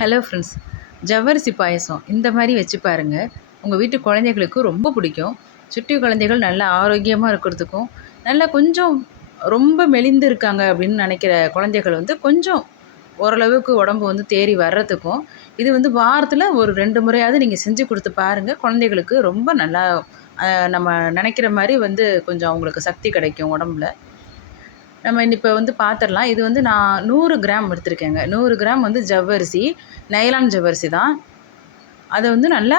Hello friends ஜவ்வரிசி பாயசம் இந்த மாதிரி வச்சு பாருங்கள் உங்கள் வீட்டு குழந்தைகளுக்கு ரொம்ப பிடிக்கும். சுட்டி குழந்தைகள் நல்லா ஆரோக்கியமாக இருக்கிறதுக்கும் நல்லா கொஞ்சம் ரொம்ப மெலிந்து இருக்காங்க அப்படின்னு நினைக்கிற குழந்தைகள் வந்து கொஞ்சம் ஓரளவுக்கு உடம்பு வந்து தேறி வர்றதுக்கும் இது வந்து வாரத்தில் ஒரு ரெண்டு முறையாவது நீங்கள் செஞ்சு கொடுத்து பாருங்கள் குழந்தைகளுக்கு ரொம்ப நல்லா நம்ம நினைக்கிற மாதிரி வந்து கொஞ்சம் அவங்களுக்கு சக்தி கிடைக்கும் உடம்புல. நம்ம இப்போ வந்து பார்த்துடலாம் இது வந்து நான் நூறு கிராம் எடுத்திருக்கேங்க. நூறு கிராம் வந்து ஜவ்வரிசி நைலான் ஜவ்வரிசி தான். அதை வந்து நல்லா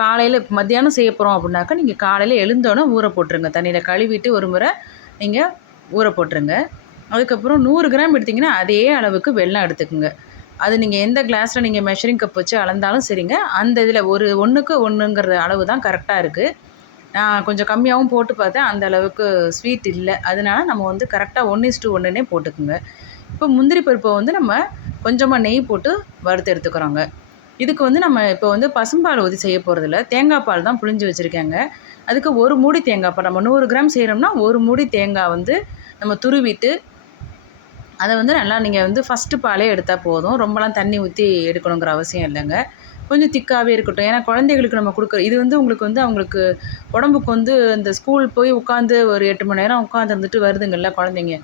காலையில் மத்தியானம் செய்ய போகிறோம் அப்படின்னாக்கா நீங்கள் காலையில் எழுந்தோன்னே ஊற போட்டுருங்க. தண்ணியில் கழுவிட்டு ஒரு முறை நீங்கள் ஊற போட்டுருங்க. அதுக்கப்புறம் நூறு கிராம் எடுத்திங்கன்னா அதே அளவுக்கு வெள்ளம் எடுத்துக்கோங்க. அது நீங்கள் எந்த கிளாஸில் நீங்கள் மெஷரிங் கப் வச்சு அளந்தாலும் சரிங்க. அந்த இதில் ஒரு ஒன்றுக்கு ஒன்றுங்கிற அளவு தான் கரெக்டாக இருக்குது நான் கொஞ்சம் கம்மியாகவும் போட்டு பார்த்தேன். அந்த அளவுக்கு ஸ்வீட் இல்லை. அதனால நம்ம வந்து கரெக்டாக ஒன் இஸ் டூ ஒன்றுனே போட்டுக்குங்க. இப்போ முந்திரி பருப்பை வந்து நம்ம கொஞ்சமாக நெய் போட்டு வறுத்து எடுத்துக்கிறோங்க. இதுக்கு வந்து நம்ம இப்போ வந்து பசும்பால் ஊற்றி செய்ய போகிறதில்ல தேங்காய் பால் தான் புழிஞ்சு வச்சுருக்கேங்க. அதுக்கு ஒரு மூடி தேங்காய் பால். நம்ம நூறு கிராம் செய்கிறோம்னா ஒரு மூடி தேங்காய் வந்து நம்ம துருவிட்டு அதை வந்து நல்லா நீங்கள் வந்து ஃபஸ்ட்டு பாலே எடுத்தால் போதும். ரொம்பலாம் தண்ணி ஊற்றி எடுக்கணுங்கிற அவசியம் இல்லைங்க. கொஞ்சம் திக்காகவே இருக்கட்டும். ஏன்னா குழந்தைகளுக்கு நம்ம கொடுக்குற இது வந்து உங்களுக்கு வந்து அவங்களுக்கு உடம்புக்கு வந்து இந்த ஸ்கூல் போய் உட்காந்து ஒரு எட்டு மணி நேரம் உட்காந்துருந்துட்டு வருதுங்கள்ல குழந்தைங்க.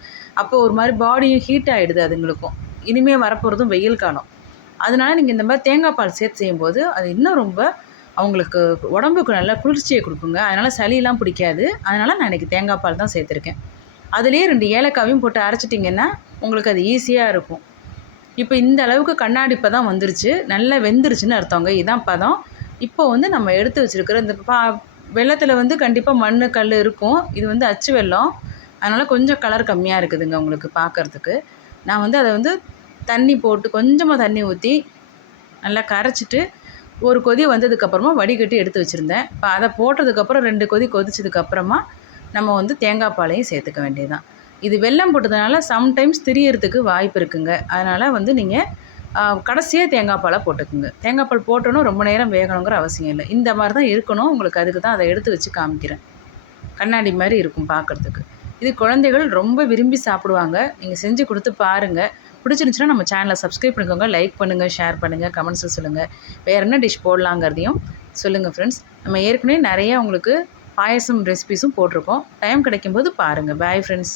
அப்போ ஒரு மாதிரி பாடியும் ஹீட் ஆகிடுது அதுங்களுக்கும். இனிமேல் வரப்போகிறதும் வெயில் காலம். அதனால நீங்கள் இந்த மாதிரி தேங்காய் பால் சேர்த்து செய்யும்போது அது இன்னும் ரொம்ப அவங்களுக்கு உடம்புக்கு நல்லா குளிர்ச்சியை கொடுக்குங்க. அதனால் சளியெல்லாம் பிடிக்காது. அதனால் நான் இன்றைக்கி தேங்காய் பால் தான் சேர்த்துருக்கேன். அதுலேயே ரெண்டு ஏலக்காவையும் போட்டு அரைச்சிட்டிங்கன்னா உங்களுக்கு அது ஈஸியாக இருக்கும். இப்போ இந்த அளவுக்கு கண்ணாடி பதம் வந்துருச்சு. நல்லா வெந்துருச்சுன்னு அர்த்தவங்க இதான் பதம். இப்போ வந்து நம்ம எடுத்து வச்சுருக்கிற இந்த பா வெள்ளத்தில் வந்து கண்டிப்பாக மண் கல் இருக்கும். இது வந்து அச்சு வெள்ளம். அதனால் கொஞ்சம் கலர் கம்மியாக இருக்குதுங்க உங்களுக்கு பார்க்குறதுக்கு நான் வந்து அதை வந்து தண்ணி போட்டு கொஞ்சமாக தண்ணி ஊற்றி நல்லா கரைச்சிட்டு ஒரு கொதி வந்ததுக்கப்புறமா வடிகட்டி எடுத்து வச்சுருந்தேன். இப்போ அதை போட்டதுக்கப்புறம் ரெண்டு கொதி கொதிச்சதுக்கப்புறமா நம்ம வந்து தேங்காய் பாலையும் சேர்த்துக்க வேண்டியதுதான். இது வெல்லம் போட்டதுனால சம்டைம்ஸ் திரியறதுக்கு வாய்ப்பு இருக்குங்க. அதனால் வந்து நீங்கள் கடைசியாக தேங்காய் பாலை போட்டுக்குங்க. தேங்காய் பால் போட்டோன்னா ரொம்ப நேரம் வேகணுங்கிற அவசியம் இல்லை. இந்த மாதிரி தான் இருக்கணும். உங்களுக்கு அதுக்கு தான் அதை எடுத்து வச்சு காமிக்கிறேன். கண்ணாடி மாதிரி இருக்கும் பார்க்குறதுக்கு இது குழந்தைகள் ரொம்ப விரும்பி சாப்பிடுவாங்க. நீங்கள் செஞ்சு கொடுத்து பாருங்கள் பிடிச்சிருந்துச்சுன்னா நம்ம சேனலை சப்ஸ்கிரைப் பண்ணிக்கோங்க. லைக் பண்ணுங்கள் ஷேர் பண்ணுங்கள் கமெண்ட்ஸில் சொல்லுங்கள் வேறு என்ன டிஷ் போடலாங்கிறதையும் சொல்லுங்கள் ஃப்ரெண்ட்ஸ் நம்ம ஏற்கனவே நிறையா உங்களுக்கு பாயசம் ரெசிபிஸும் போட்டிருக்கோம். டைம் கிடைக்கும்போது பாருங்கள் பாய் ஃப்ரெண்ட்ஸ்